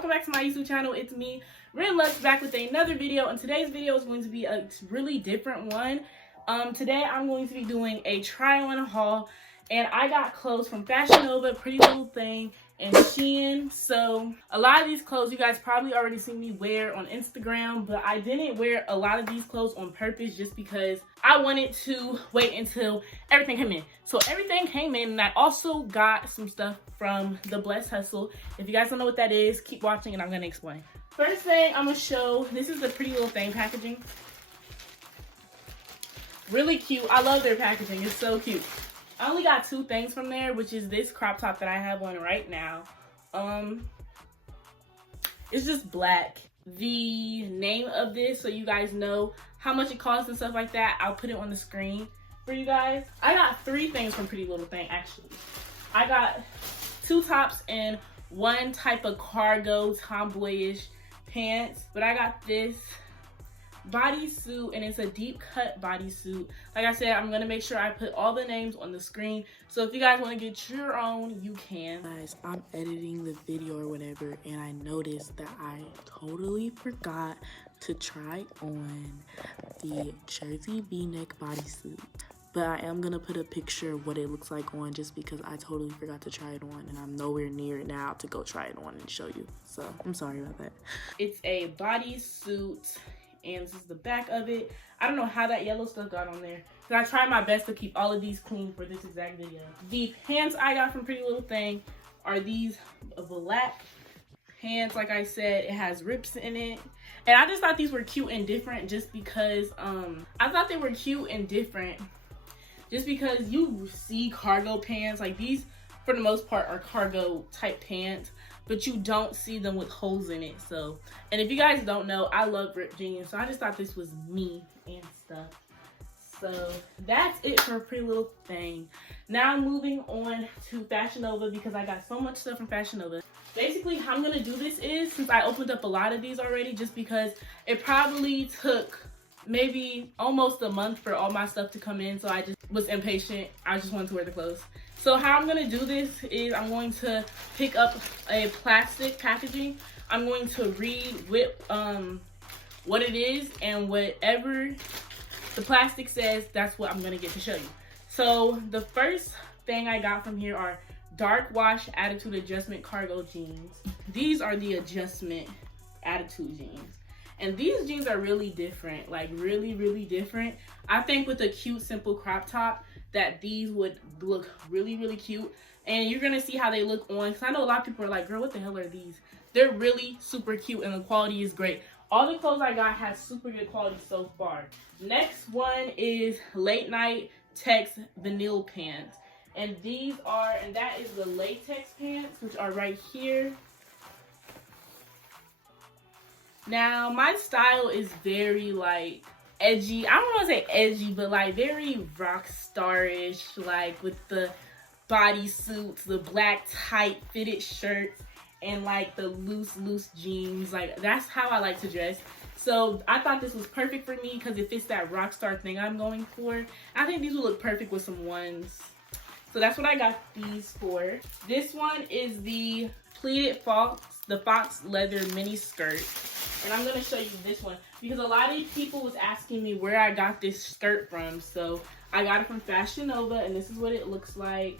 welcome back to my YouTube channel. It's me, Ren Lux, back with another video, and today's video is going to be a really different one. Today I'm going to be doing a try on haul, and I got clothes from Fashion Nova, PrettyLittleThing, and Shein. So a lot of these clothes you guys probably already seen me wear on Instagram, but I didn't wear a lot of these clothes on purpose just because I wanted to wait until everything came in. So everything came in, and I also got some stuff from TheBlessedHustle. If you guys don't know what that is, keep watching and I'm gonna explain. First thing I'm gonna show, this is the PrettyLittleThing packaging. Really cute. I love their packaging. It's so cute. I only got two things from there, which is this crop top that I have on right now. It's just black. The name of this, so you guys know how much it costs and stuff like that, I'll put it on the screen for you guys. I got three things from PrettyLittleThing actually. I got two tops and one type of cargo tomboyish pants, but I got this bodysuit, and it's a deep cut bodysuit. Like I said, I'm gonna make sure I put all the names on the screen, so if you guys want to get your own, you can. Guys, I'm editing the video or whatever, and I noticed that I totally forgot to try on the jersey v-neck bodysuit, but I am gonna put a picture of what it looks like on, just because I totally forgot to try it on, and I'm nowhere near it now to go try it on and show you, so I'm sorry about that. It's a bodysuit, and this is the back of it. I don't know how that yellow stuff got on there, because I tried my best to keep all of these clean for this exact video. The pants I got from PrettyLittleThing are these black pants. Like I said, it has rips in it, and I just thought these were cute and different just because I thought they were cute and different just because you see cargo pants like these for the most part are cargo type pants, but you don't see them with holes in it. So, and if you guys don't know, I love ripped jeans, so I just thought this was me and stuff. So that's it for PrettyLittleThing. Now moving on to Fashion Nova, because I got so much stuff from Fashion Nova. Basically how I'm gonna do this is, since I opened up a lot of these already, just because it probably took maybe almost a month for all my stuff to come in, so I just was impatient. I just wanted to wear the clothes. So how I'm gonna do this is I'm going to pick up a plastic packaging. I'm going to read what it is, and whatever the plastic says, that's what I'm gonna get to show you. So the first thing I got from here are dark wash attitude adjustment cargo jeans. These are the adjustment attitude jeans. And these jeans are really different, like really different. I think with a cute, simple crop top that these would look really cute. And you're gonna see how they look on, because I know a lot of people are like, girl, what the hell are these? They're really super cute, and the quality is great. All the clothes I got have super good quality so far. Next one is late night text vanille pants. And these are, and that is the latex pants, which are right here. Now, my style is very, like, edgy. I don't want to say edgy, but, like, very rock star-ish, like, with the bodysuits, the black tight fitted shirts, and, like, the loose jeans. Like, that's how I like to dress. So, I thought this was perfect for me because it fits that rock star thing I'm going for. I think these would look perfect with some ones. So, that's what I got these for. This one is the pleated fox leather mini skirt. And I'm gonna show you this one because a lot of people was asking me where I got this skirt from. So I got it from Fashion Nova, and this is what it looks like.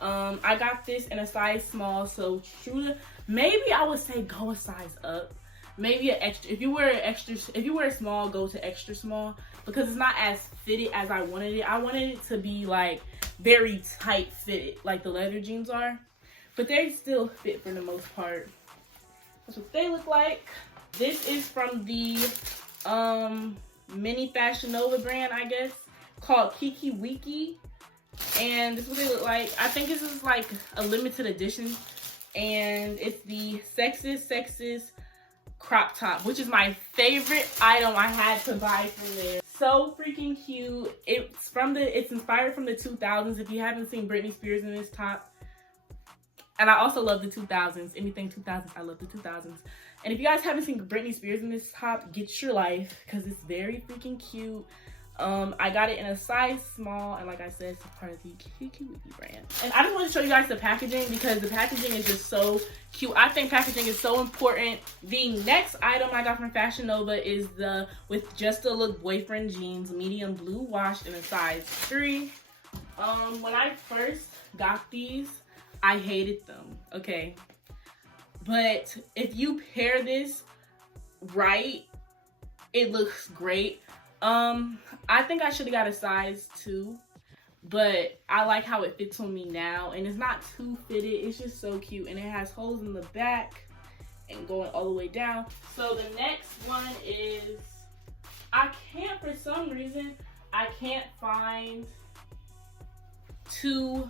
I got this in a size small, so true to, maybe I would say go a size up. Maybe an extra. If you wear a small, go to extra small, because it's not as fitted as I wanted it. I wanted it to be like very tight fitted, like the leather jeans are, but they still fit for the most part. That's what they look like. This is from the mini Fashion Nova brand, I guess, called Kiki Wiki. And this is what they look like. I think this is like a limited edition. And it's the sexist crop top, which is my favorite item I had to buy from there. So freaking cute. It's inspired from the 2000s. If you haven't seen Britney Spears in this top. And I also love the 2000s. Anything 2000s, I love the 2000s. And if you guys haven't seen Britney Spears in this top, get your life, because it's very freaking cute. I got it in a size small, and like I said, it's a part of the Kiki brand. And I just want to show you guys the packaging because the packaging is just so cute. I think packaging is so important. The next item I got from Fashion Nova is the With Just a Look boyfriend jeans, medium blue wash in a size 3. When I first got these, I hated them, okay? But if you pair this right, it looks great. I think I should have got a size 2, but I like how it fits on me now, and it's not too fitted. It's just so cute, and it has holes in the back and going all the way down. So the next one is, for some reason, I can't find 2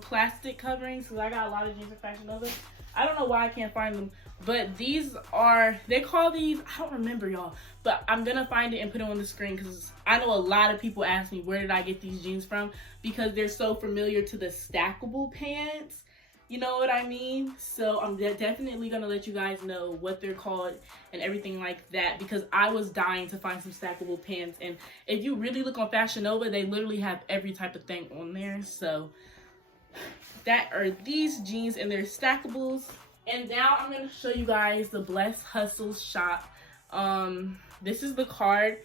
plastic coverings because I got a lot of jeans from Fashion Nova. I don't know why I can't find them, but these are, they call these, I don't remember, y'all, but I'm gonna find it and put it on the screen because I know a lot of people ask me where did I get these jeans from, because they're so familiar to the stackable pants, you know what I mean? So I'm definitely gonna let you guys know what they're called and everything like that, because I was dying to find some stackable pants, and if you really look on Fashion Nova, they literally have every type of thing on there. So that are these jeans, and they're stackables. And now I'm going to show you guys the Blessed Hustle shop. This is the card.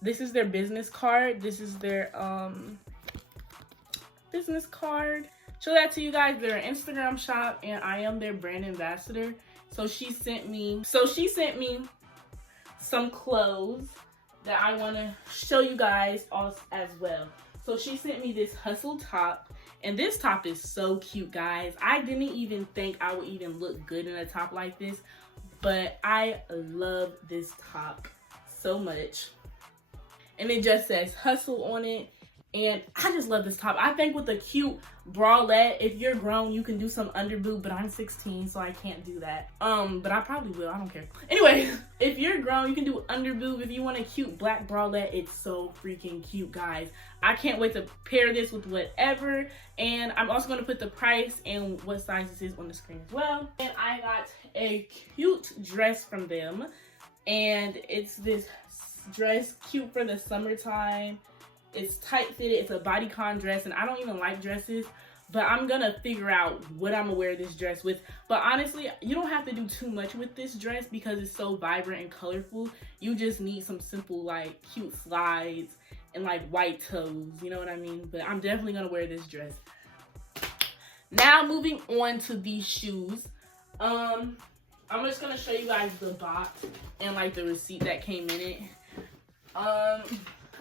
This is their business card. This is their business card. Show that to you guys. They're an Instagram shop, and I am their brand ambassador. So she sent me some clothes that I want to show you guys as well. So she sent me this hustle top. And this top is so cute, guys. I didn't even think I would even look good in a top like this, but I love this top so much. And it just says hustle on it. And I just love this top. I think with a cute bralette, if you're grown, you can do some underboob, but I'm 16, so I can't do that. But I probably will, I don't care. Anyway, if you're grown, you can do underboob. If you want a cute black bralette, it's so freaking cute, guys. I can't wait to pair this with whatever. And I'm also gonna put the price and what size this is on the screen as well. And I got a cute dress from them. And it's this dress, cute for the summertime. It's tight fitted, it's a bodycon dress, and I don't even like dresses, but I'm gonna figure out what I'm gonna wear this dress with. But honestly, you don't have to do too much with this dress because it's so vibrant and colorful. You just need some simple, like, cute slides and like white toes, you know what I mean? But I'm definitely gonna wear this dress. Now moving on to these shoes. I'm just gonna show you guys the box and like the receipt that came in it.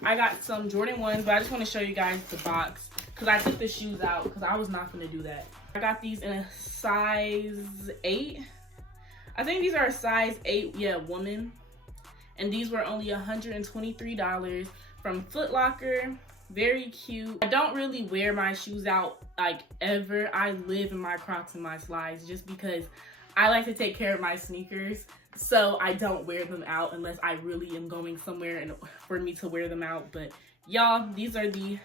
I got some Jordan 1s, but I just want to show you guys the box because I took the shoes out because I was not going to do that. I got these in a size 8. I think these are a size 8, yeah, woman. And these were only $123 from FootLocker. Very cute. I don't really wear my shoes out like ever. I live in my Crocs and my slides just because I like to take care of my sneakers. So I don't wear them out unless I really am going somewhere and for me to wear them out. But y'all, these are the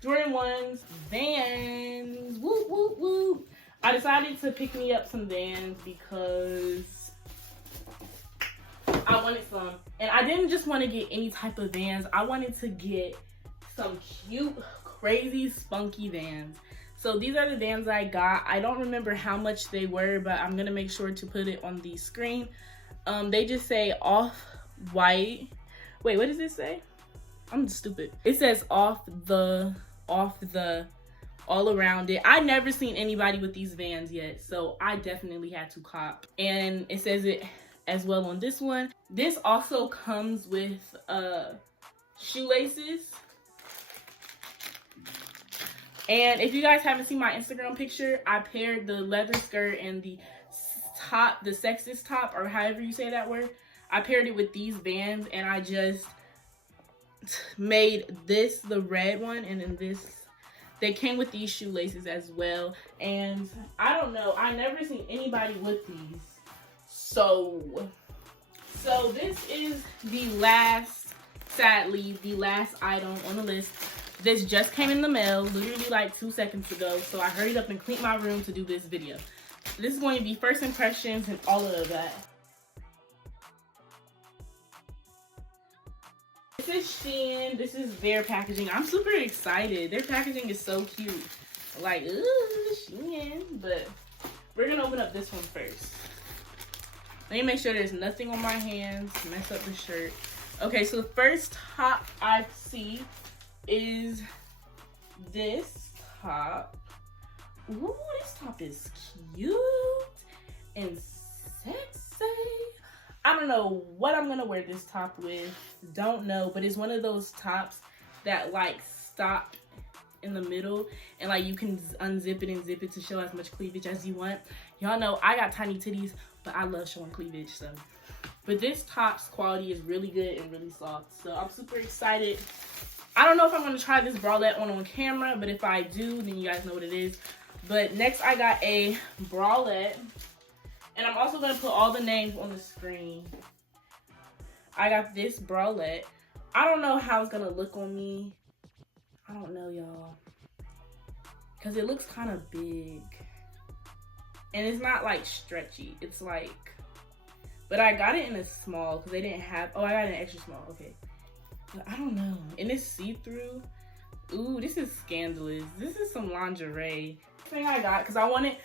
Jordan 1s, Vans, whoop, whoop, whoop. I decided to pick me up some Vans because I wanted some. And I didn't just want to get any type of Vans. I wanted to get some cute, crazy, spunky Vans. So these are the Vans I got. I don't remember how much they were, but I'm gonna make sure to put it on the screen. They just say off-white. Wait, what does it say? I'm stupid. It says off the all around it. I never seen anybody with these Vans yet, so I definitely had to cop. And it says it as well on this one. This also comes with shoelaces. And if you guys haven't seen my Instagram picture, I paired the leather skirt and the top, the sexist top, or however you say that word. I paired it with these Vans, and I just made this the red one, and then this. They came with these shoelaces as well. And I don't know, I never seen anybody with these. So this is the last, sadly, the last item on the list. This just came in the mail, literally like 2 seconds ago, so I hurried up and cleaned my room to do this video. This is going to be first impressions and all of that. This is Shein. This is their packaging. I'm super excited. Their packaging is so cute. Like, ooh, Shein. But we're gonna open up this one first. Let me make sure there's nothing on my hands. Mess up the shirt. Okay, so the first top I see is this top. Ooh, this top is cute and sexy. I don't know what I'm gonna wear this top with. Don't know, but it's one of those tops that like stop in the middle and like you can unzip it and zip it to show as much cleavage as you want. Y'all know I got tiny titties, but I love showing cleavage, so. But this top's quality is really good and really soft, so I'm super excited. I don't know if I'm gonna try this bralette on camera, but if I do, then you guys know what it is. But next I got a bralette, and I'm also gonna put all the names on the screen. I got this bralette. I don't know how it's gonna look on me. I don't know, y'all, because it looks kind of big. And it's not like stretchy. It's like, but I got it in a small because they didn't have, oh, I got an extra small, okay. But I don't know. And it's see-through. Ooh, this is scandalous. This is some lingerie. Thing I got, because I wanted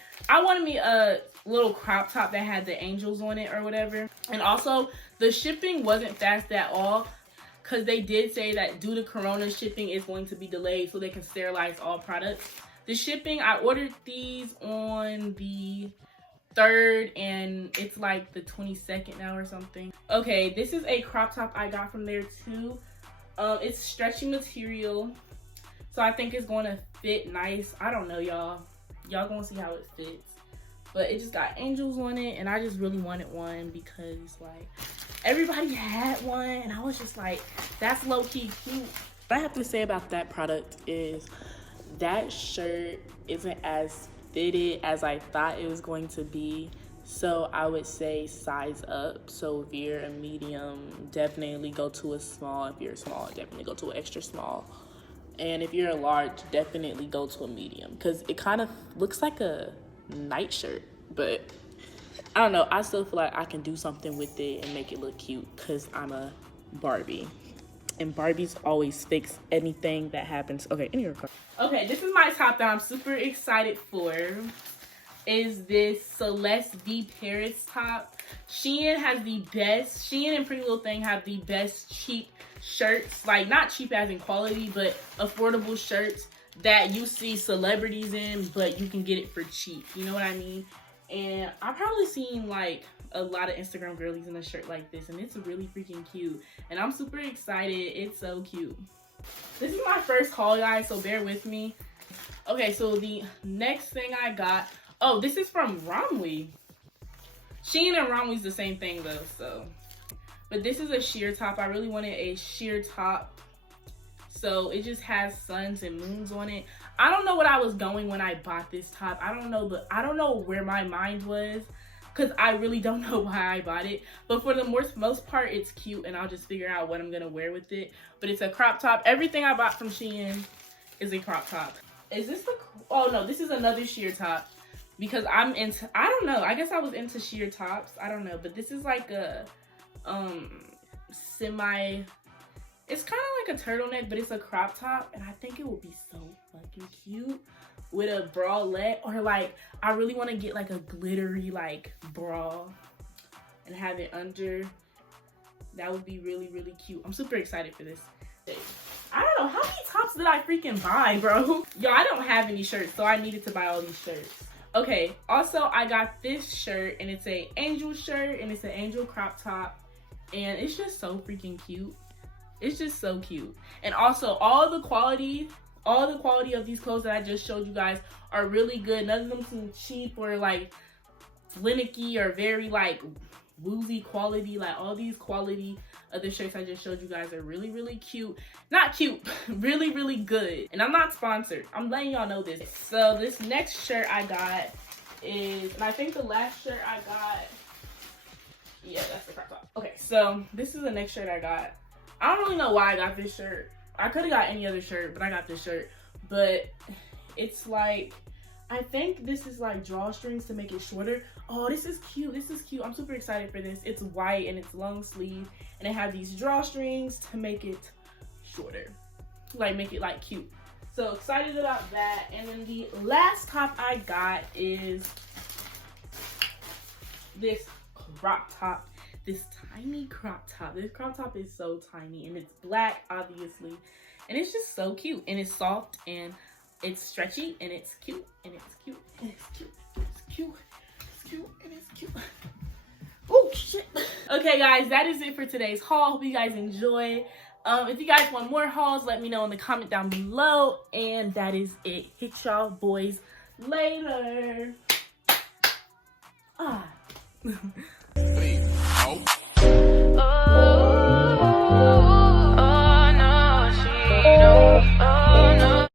me a little crop top that had the angels on it or whatever. And also, the shipping wasn't fast at all, because they did say that due to Corona, shipping is going to be delayed so they can sterilize all products. The shipping, I ordered these on the 3rd and it's like the 22nd now or something. Okay, this is a crop top I got from there too. It's stretchy material, so I think it's going to fit nice. I don't know, y'all gonna see how it fits, but it just got angels on it and I just really wanted one because like everybody had one and I was just like, that's low-key cute. What I have to say about that product is that shirt isn't as fitted as I thought it was going to be, so I would say size up. So if you're a medium, definitely go to a small. If you're a small, definitely go to an extra small. And if you're a large, definitely go to a medium, because it kind of looks like a nightshirt, but I don't know, I still feel like I can do something with it and make it look cute because I'm a Barbie. And Barbies always fix anything that happens. Okay, anyway. Okay, this is my top that I'm super excited for. Is this Celeste V Paris top. Shein has the best, Shein and PrettyLittleThing have the best cheap shirts. Like, not cheap as in quality, but affordable shirts that you see celebrities in, but you can get it for cheap. You know what I mean? And I've probably seen like a lot of Instagram girlies in a shirt like this, and it's really freaking cute. And I'm super excited. It's so cute. This is my first haul, guys, so bear with me. Okay, so the next thing I got, oh, this is from Romwe. Shein and Romwe's the same thing though, so. But this is a sheer top. I really wanted a sheer top. So it just has suns and moons on it. I don't know what I was going when I bought this top. I don't know where my mind was, because I really don't know why I bought it. But for the most part, it's cute, and I'll just figure out what I'm gonna wear with it. But it's a crop top. Everything I bought from Shein is a crop top. Is this the, oh no, this is another sheer top, because I'm into, I don't know, I guess I was into sheer tops. I don't know, but this is like a semi, it's kind of like a turtleneck, but it's a crop top, and I think it would be so fucking cute with a bralette, or like, I really want to get like a glittery like bra and have it under. That would be really, really cute. I'm super excited for this. I don't know, how many tops did I freaking buy, bro? Yo, I don't have any shirts, so I needed to buy all these shirts. Okay, also I got this shirt, and it's a angel shirt, and it's an angel crop top, and it's just so freaking cute. It's just so cute. And also all the quality of these clothes that I just showed you guys are really good. None of them seem cheap or like finicky or very like woozy quality. Like, all these quality of the shirts I just showed you guys are really, really cute. Not cute, really, really good. And I'm not sponsored. I'm letting y'all know this. So this next shirt I got is, and I think the last shirt I got, yeah, that's the crop top. Okay, so this is the next shirt I got. I don't really know why I got this shirt. I could have got any other shirt, but I got this shirt. But it's like, I think this is like drawstrings to make it shorter. Oh, this is cute. This is cute. I'm super excited for this. It's white and it's long sleeve, and it has these drawstrings to make it shorter, like make it like cute. So excited about that. And then the last top I got is this crop top. This tiny crop top. This crop top is so tiny, and it's black, obviously, and it's just so cute, and it's soft, and it's stretchy, and it's cute, and it's cute, and it's cute, it's cute, it's cute, and it's cute. Oh shit. Okay guys, that is it for today's haul. Hope you guys enjoy. If you guys want more hauls, let me know in the comment down below. And that is it. Hit y'all boys later. Ah.